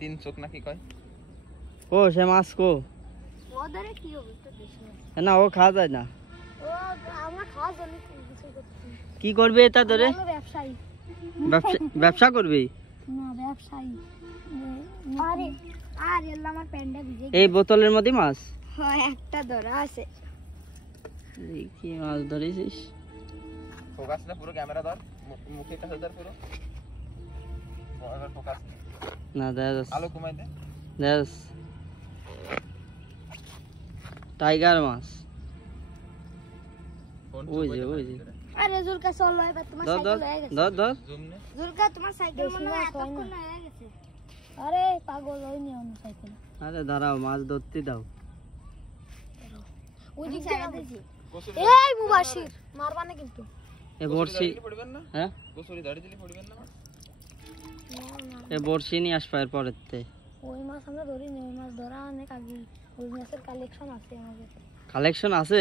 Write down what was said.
তিন চোখ নাকি কয় ও সে মাছ কো ওদারে কি অবস্থা দেখি না ও খাওয়া যায় না ও আমরা খাওয়া জন্য কিছু করতেছি কি করবে এটা ধরে আমরা ব্যবসায়ী ব্যবসা করবে না ব্যবসায়ী আরে আরে আল্লাহ আমার প্যান্ডা ভিজে এই বোতলের মধ্যে মাছ হয় একটা ধরা আছে এই কি মাছ ধরেছিস ফোকাস না পুরো ক্যামেরা ধর মুখে কাছে ধর পুরো এবার ফোকাস না দেখ আলো কমাই দে দেখ টাইগার মাছ ওই যে আরে জুলকা চল এবার তোমার ধর সাইকেল হয়ে গেছে ধর জুম নে জুলকা তোমার সাইকেল মনে হয় এতক্ষণ হয়ে গেছে আরে পাগল হইনি অন্য সাইকেল আরে দাঁড়াও মাছ ধরতে দাও ওই দিক থেকে এই মুবাশির মারবা না কিন্তু এ বর্ষি পড়বেন না হ্যাঁ গোসরি দাড়ি দিলে পড়বেন না এ বর্ষি নিয়ে আসবা এর পরেতে ওই মাছ আমরা ধরি নি ওই মাছ ধরা অনেক আগে ওই মাছের কালেকশন আছে আমাদের কালেকশন আছে